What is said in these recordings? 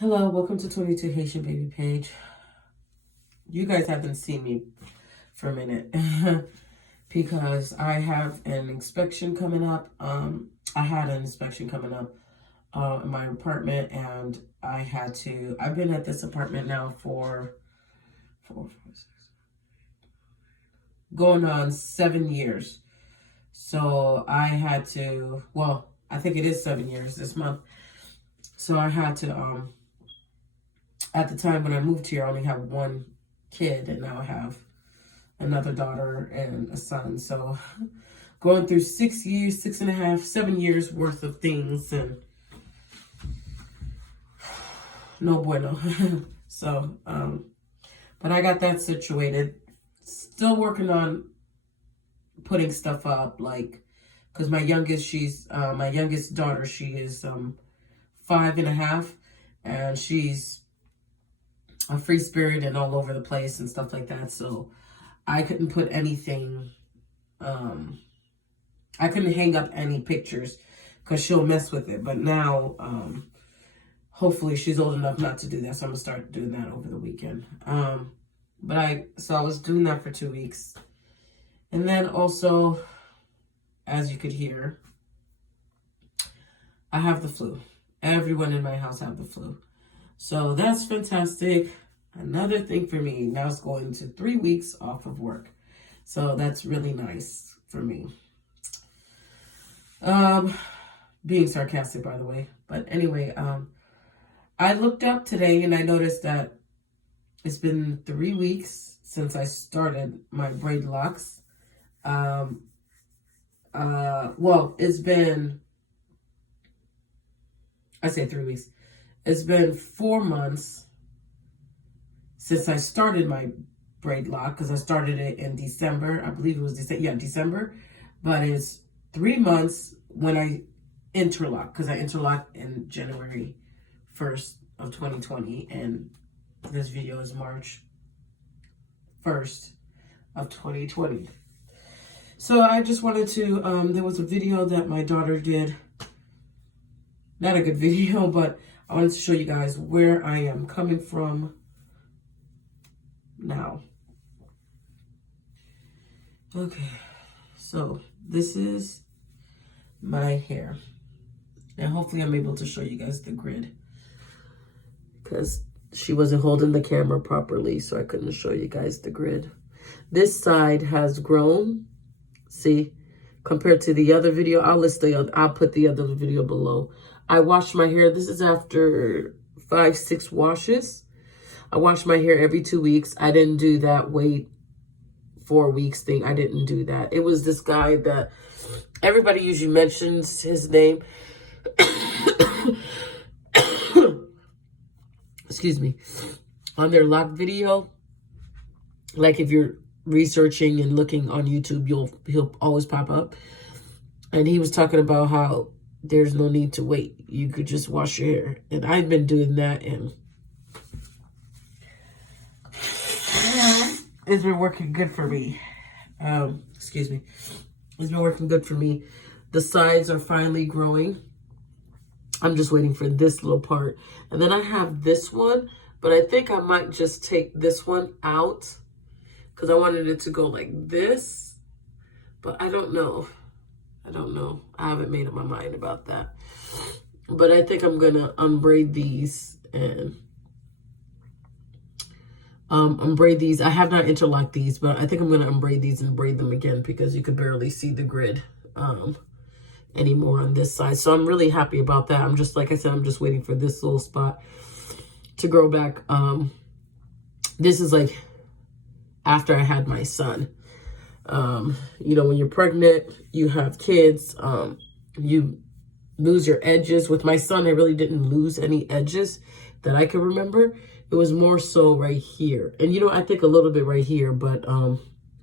Hello, welcome to 22 Haitian Baby Page. You guys haven't seen me for a minute because I have an inspection coming up. I had an inspection coming up in my apartment, and I've been at this apartment now for going on 7 years. So I had to, well, I think it is 7 years this month. So I had to, at the time when I moved here, I only had one kid, and now I have another daughter and a son. So going through 6 years, 6.5, 7 years worth of things, and no bueno. So, but I got that situated. Still working on putting stuff up, like, because my youngest daughter, she is 5.5, and she's a free spirit and all over the place and stuff like that. So I couldn't put anything, I couldn't hang up any pictures because she'll mess with it. But now, hopefully she's old enough not to do that. So I'm gonna start doing that over the weekend. So I was doing that for 2 weeks. And then also, as you could hear, I have the flu. Everyone in my house have the flu. So that's fantastic. Another thing for me, now it's going to 3 weeks off of work. So that's really nice for me. Being sarcastic, by the way. But anyway, I looked up today and I noticed that it's been 3 weeks since I started my braidlocs. It's been, I say 3 weeks. It's been 4 months since I started my braidloc, because I started it in December. I believe it was December. But it's 3 months when I interlock, because I interlocked in January 1st of 2020, and this video is March 1st of 2020. So I just wanted to, there was a video that my daughter did. Not a good video, but I wanted to show you guys where I am coming from now. Okay, so this is my hair. And hopefully I'm able to show you guys the grid, because she wasn't holding the camera properly, so I couldn't show you guys the grid. This side has grown, see, compared to the other video. I'll put the other video below. I washed my hair. This is after 5-6 washes. I wash my hair every 2 weeks. I didn't do that wait 4 weeks thing. I didn't do that. It was this guy that everybody usually mentions his name. Excuse me. On their lock video. Like if you're researching and looking on YouTube, he'll always pop up. And he was talking about how there's no need to wait. You could just wash your hair. And I've been doing that, and it's been working good for me. Excuse me. It's been working good for me. The sides are finally growing. I'm just waiting for this little part. And then I have this one, but I think I might just take this one out because I wanted it to go like this. But I don't know. I haven't made up my mind about that. But I think I'm going to unbraid these and unbraid these. I have not interlocked these, but I think I'm going to unbraid these and braid them again because you could barely see the grid anymore on this side. So I'm really happy about that. I'm just, like I said, I'm just waiting for this little spot to grow back. This is like after I had my son. You know, when you're pregnant, you have kids, you lose your edges. With my son, I really didn't lose any edges that I can remember. It was more so right here. And, you know, I think a little bit right here, but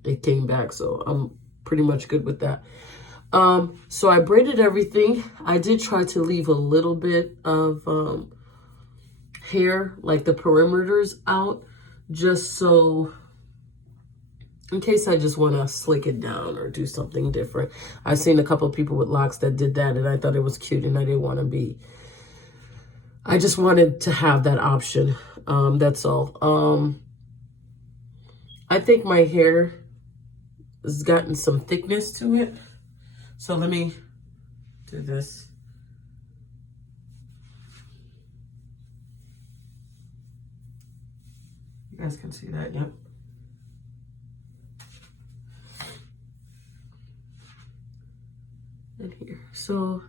it came back. So I'm pretty much good with that. So I braided everything. I did try to leave a little bit of hair, like the perimeters out, just so in case I just want to slick it down or do something different. I've seen a couple of people with locks that did that, and I thought it was cute, and I didn't I just wanted to have that option. That's all. I think my hair has gotten some thickness to it. So let me do this. You guys can see that, yep. And here. So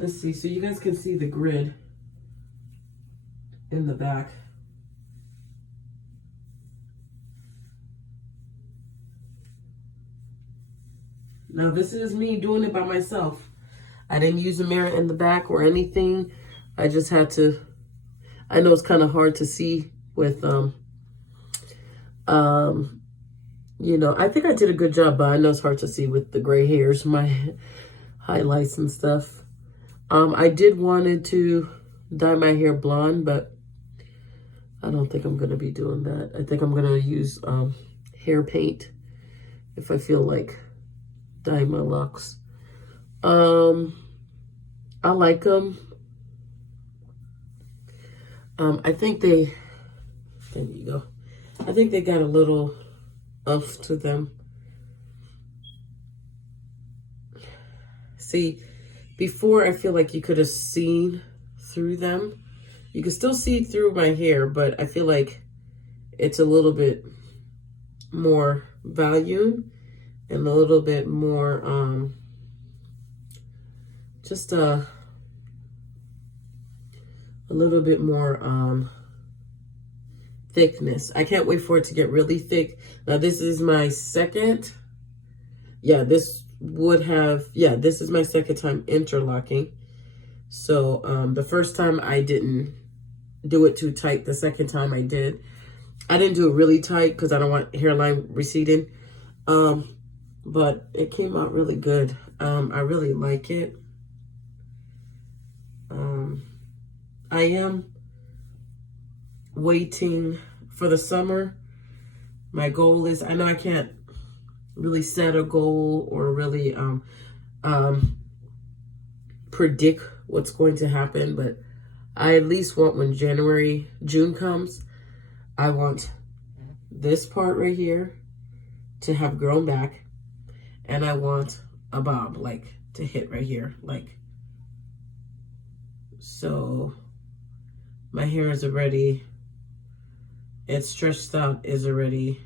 let's see. So you guys can see the grid in the back. Now this is me doing it by myself. I didn't use a mirror in the back or anything. I just had to, I know it's kind of hard to see with, you know, I think I did a good job, but I know it's hard to see with the gray hairs, my highlights and stuff. I did wanted to dye my hair blonde, but I don't think I'm going to be doing that. I think I'm going to use hair paint if I feel like dyeing my locks. I like them. I think they, there you go. I think they got a little oomph to them. See, before I feel like you could have seen through them. You can still see through my hair, but I feel like it's a little bit more volume and a little bit more, just a little bit more thickness. I can't wait for it to get really thick. Now this is my second, this is my second time interlocking. So the first time I didn't do it too tight. The second time I did. I didn't do it really tight because I don't want hairline receding. But it came out really good. I really like it. I am waiting for the summer. My goal is, I know I can't really set a goal or really predict what's going to happen, but I at least want when June comes, I want this part right here to have grown back, and I want a bob like to hit right here, like so. My hair is already, it's stretched out, is already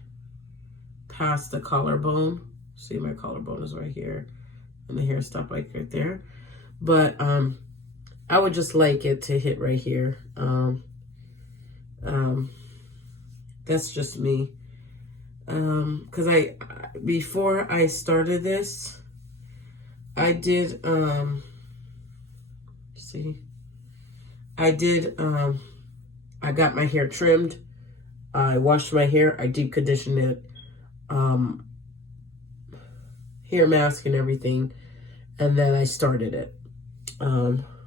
past the collarbone. See, my collarbone is right here, and the hair stopped like right there. But I would just like it to hit right here. That's just me. Because before I started this, I did, I got my hair trimmed. I washed my hair. I deep conditioned it. Hair mask and everything. And then I started it.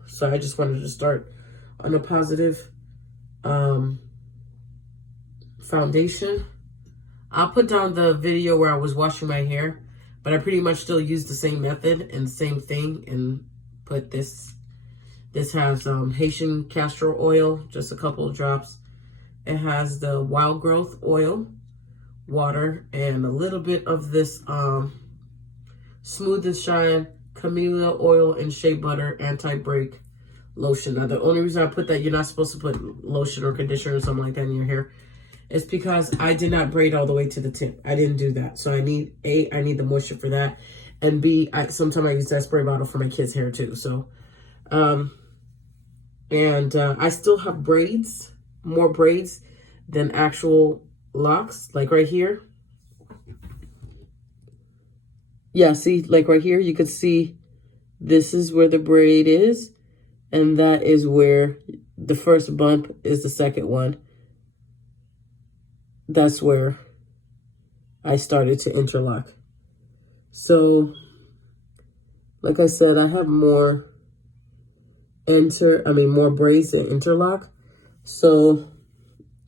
So I just wanted to start on a positive foundation. I'll put down the video where I was washing my hair, but I pretty much still used the same method and same thing, and put this. This has Haitian castor oil, just a couple of drops. It has the wild growth oil, water, and a little bit of this Smooth and Shine camellia oil and shea butter anti-break lotion. Now, the only reason I put that, you're not supposed to put lotion or conditioner or something like that in your hair, is because I did not braid all the way to the tip. I didn't do that. So I need, I need the moisture for that. And B, sometimes I use that spray bottle for my kids' hair too. So, I still have braids, more braids than actual locks, like right here. Yeah, see, like right here, you can see this is where the braid is, and that is where the first bump is the second one. That's where I started to interlock. So, like I said, I have more more braids than interlock. So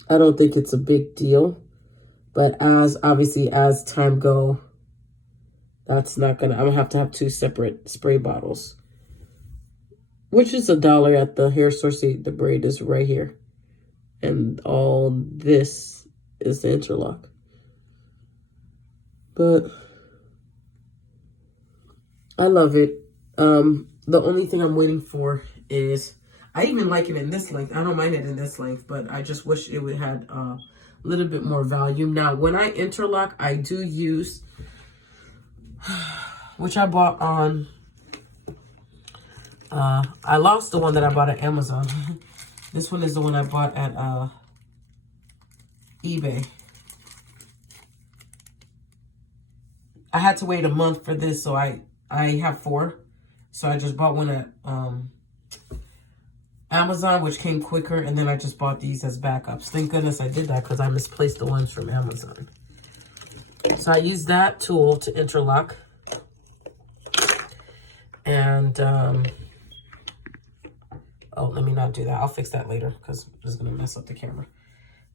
I don't think it's a big deal. But obviously as time go, that's not gonna, I'm gonna have to have two separate spray bottles. which is $1 at the hair store. See, the braid is right here. And all this is the interlock. But I love it. The only thing I'm waiting for is, I even like it in this length. I don't mind it in this length, but I just wish it would have a little bit more volume. Now, when I interlock, I do use, which I bought on, I lost the one that I bought at Amazon. This one is the one I bought at eBay. I had to wait a month for this, so I have 4. So I just bought one at Amazon, which came quicker, and then I just bought these as backups. Thank goodness I did that because I misplaced the ones from Amazon. So I used that tool to interlock. And, oh, let me not do that. I'll fix that later because it's going to mess up the camera.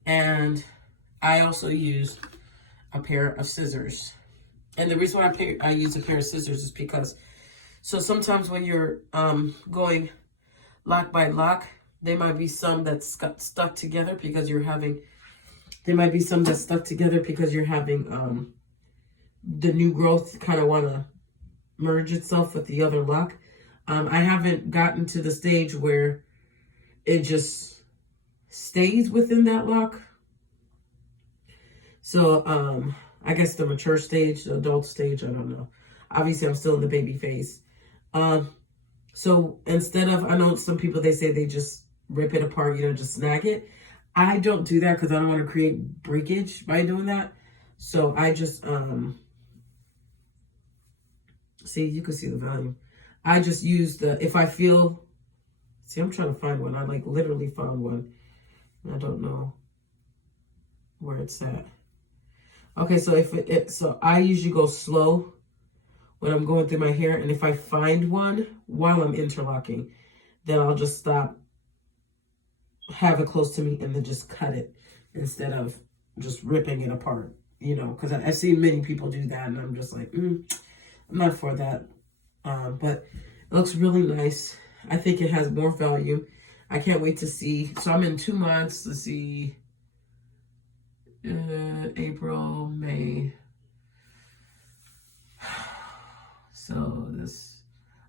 And I also use a pair of scissors. And the reason why I use a pair of scissors is because, so sometimes when you're going lock by lock, there might be some that's stuck together because you're having, the new growth kind of want to merge itself with the other lock. I haven't gotten to the stage where it just stays within that lock. So, I guess the mature stage, the adult stage, I don't know. Obviously, I'm still in the baby phase. So instead of, I know some people, they say they just rip it apart, just snag it. I don't do that because I don't want to create breakage by doing that. So I just, see, you can see the volume. I just use if I feel, see, I'm trying to find one. I like literally found one. I don't know where it's at. Okay, so so I usually go slow when I'm going through my hair, and if I find one while I'm interlocking, then I'll just stop, have it close to me, and then just cut it instead of just ripping it apart, because I've seen many people do that, and I'm just like, I'm not for that. But it looks really nice. I think it has more value. I can't wait to see. So I'm in 2 months to see. April, May. So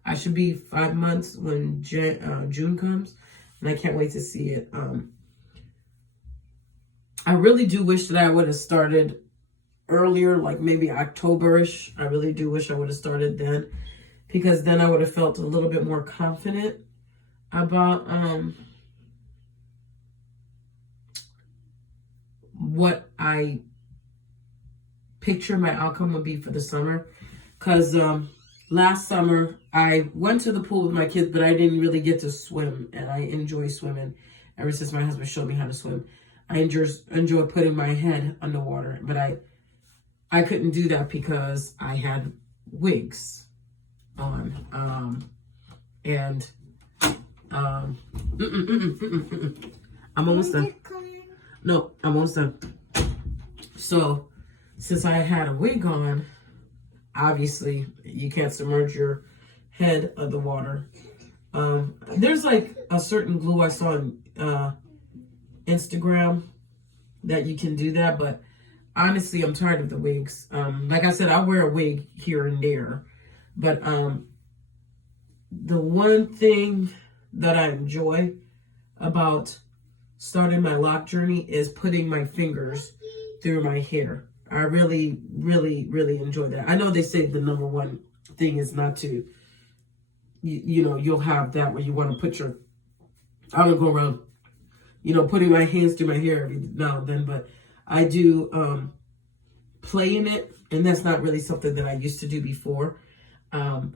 I should be 5 months when June comes, and I can't wait to see it. I really do wish that I would have started earlier, like maybe October-ish. I really do wish I would have started then, because then I would have felt a little bit more confident about what I picture my outcome would be for the summer. Because last summer, I went to the pool with my kids, but I didn't really get to swim. And I enjoy swimming ever since my husband showed me how to swim. I enjoy putting my head underwater. But I couldn't do that because I had wigs on. I'm almost done. No, I'm almost done. So, since I had a wig on, obviously, you can't submerge your head of the water. There's like a certain glue I saw on Instagram that you can do that, but honestly, I'm tired of the wigs. Like I said, I wear a wig here and there, but the one thing that I enjoy about starting my lock journey is putting my fingers through my hair. I really, really, really enjoy that. I know they say the number one thing is not to, you'll have that where you want to put I don't go around, putting my hands through my hair every now and then, but I do play in it, and that's not really something that I used to do before. And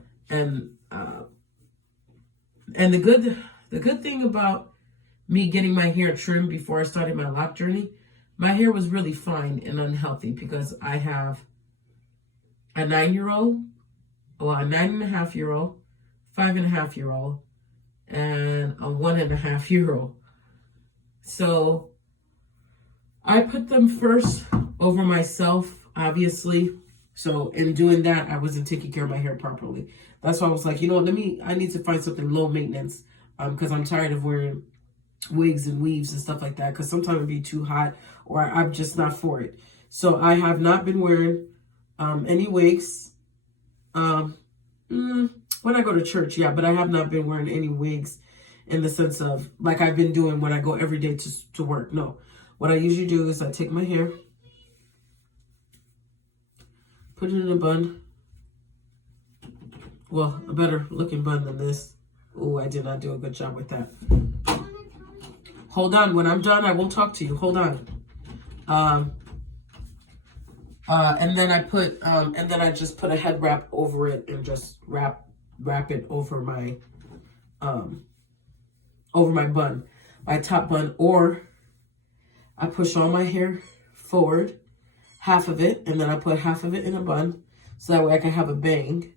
the good thing about me getting my hair trimmed before I started my lock journey, my hair was really fine and unhealthy because I have a 9-year-old, well, a 9.5-year-old, 5.5-year-old, and a 1.5-year-old. So I put them first over myself, obviously. So in doing that, I wasn't taking care of my hair properly. That's why I was like, you know what, I need to find something low maintenance, because I'm tired of wearing wigs and weaves and stuff like that, because sometimes it'd be too hot, or I'm just not for it. So I have not been wearing any wigs. When I go to church, yeah, but I have not been wearing any wigs in the sense of like I've been doing when I go every day to work. No, what I usually do is I take my hair, put it in a bun. Well, a better looking bun than this. Oh, I did not do a good job with that. Hold on. When I'm done, I will talk to you. Hold on. And then I just put a head wrap over it and just wrap it over my bun, my top bun, or I push all my hair forward, half of it, and then I put half of it in a bun, so that way I can have a bang.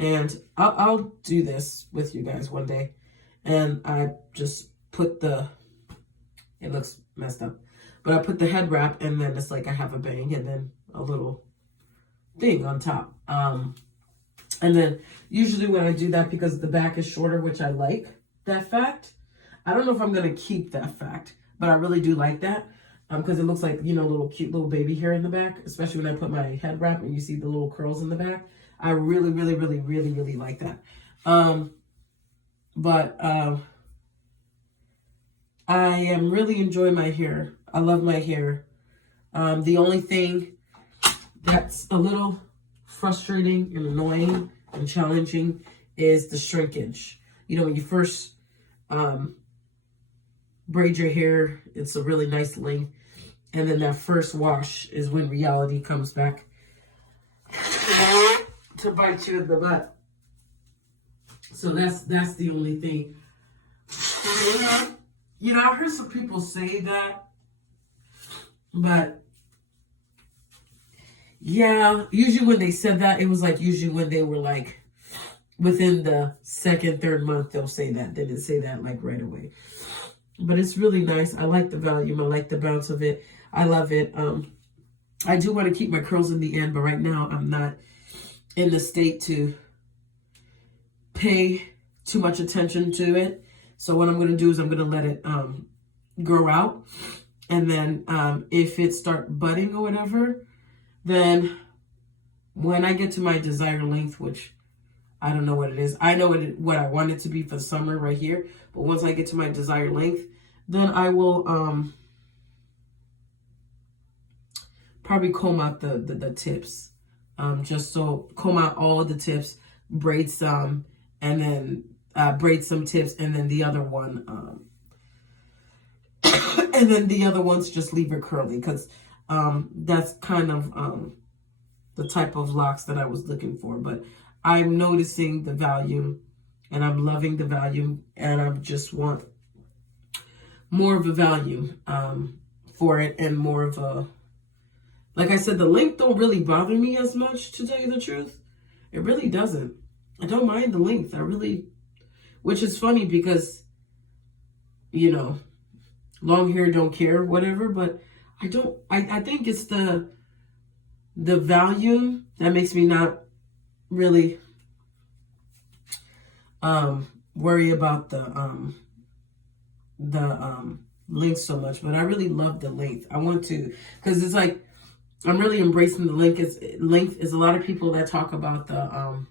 And I'll do this with you guys one day, and I just put it looks messed up, but I put the head wrap, and then it's like I have a bang, and then a little thing on top. And then usually when I do that, because the back is shorter, which I like that fact. I don't know if I'm going to keep that fact, but I really do like that. Because it looks like, little cute little baby hair in the back, especially when I put my head wrap and you see the little curls in the back. I really, really, really, really, really like that. I am really enjoying my hair. I love my hair. The only thing that's a little frustrating and annoying and challenging is the shrinkage. When you first braid your hair, it's a really nice length, and then that first wash is when reality comes back to bite you in the butt. So that's the only thing. I heard some people say that, but yeah, usually when they said that, it was like usually when they were like within the second, third month, they'll say that. They didn't say that like right away. But it's really nice. I like the volume. I like the bounce of it. I love it. I do want to keep my curls in the end, but right now I'm not in the state to pay too much attention to it. So what I'm going to do is I'm going to let it grow out. And then if it start budding or whatever, then when I get to my desired length, which I don't know what it is. I know what I want it to be for summer right here. But once I get to my desired length, then I will probably comb out the tips. Just so comb out all of the tips, braid some, and then braid some tips, and then the other one, and then the other ones just leave it curly, because that's kind of the type of locks that I was looking for. But I'm noticing the value, and I'm loving the value, and I just want more of a value for it, and more of a, like I said, the length don't really bother me as much, to tell you the truth. It really doesn't. I don't mind the length. Which is funny because, long hair don't care, whatever, but I think it's the value that makes me not really worry about the length so much. But I really love the length. I want to, because it's like I'm really embracing the length. Length is a lot of people that talk about the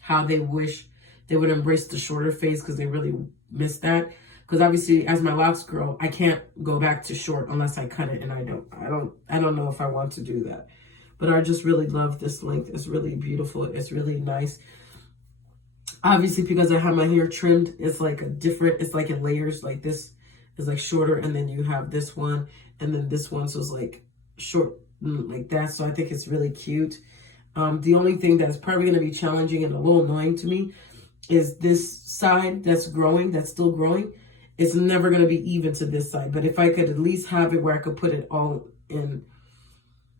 how they wish they would embrace the shorter phase, because they really miss that. Because obviously, as my locks grow, I can't go back to short unless I cut it, and I don't know if I want to do that. But I just really love this length. It's really beautiful. It's really nice. Obviously, because I have my hair trimmed, it's like it's like in layers. Like this is like shorter, and then you have this one, and then this one, so it's like short like that. So I think it's really cute. The only thing that's probably going to be challenging and a little annoying to me is this side that's still growing. It's never going to be even to this side. But if I could at least have it where I could put it all in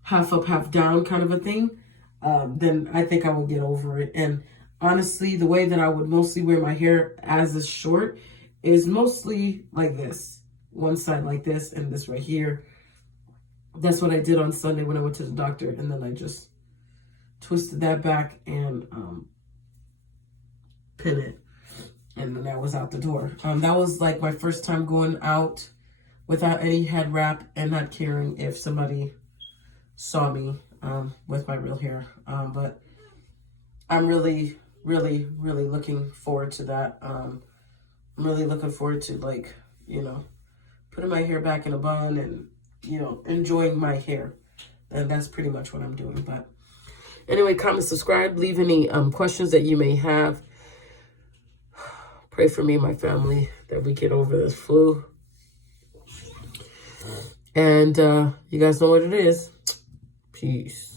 half up, half down kind of a thing, then I think I will get over it. And honestly, the way that I would mostly wear my hair as is short is mostly like this. One side like this, and this right here. That's what I did on Sunday when I went to the doctor. And then I just twisted that back and pin it. And then that was out the door. That was like my first time going out without any head wrap and not caring if somebody saw me with my real hair. But I'm really, really, really looking forward to that. I'm really looking forward to, like, you know, putting my hair back in a bun and, you know, enjoying my hair. And that's pretty much what I'm doing. But anyway, comment, subscribe, leave any questions that you may have. Pray for me and my family that we get over this flu. And you guys know what it is. Peace.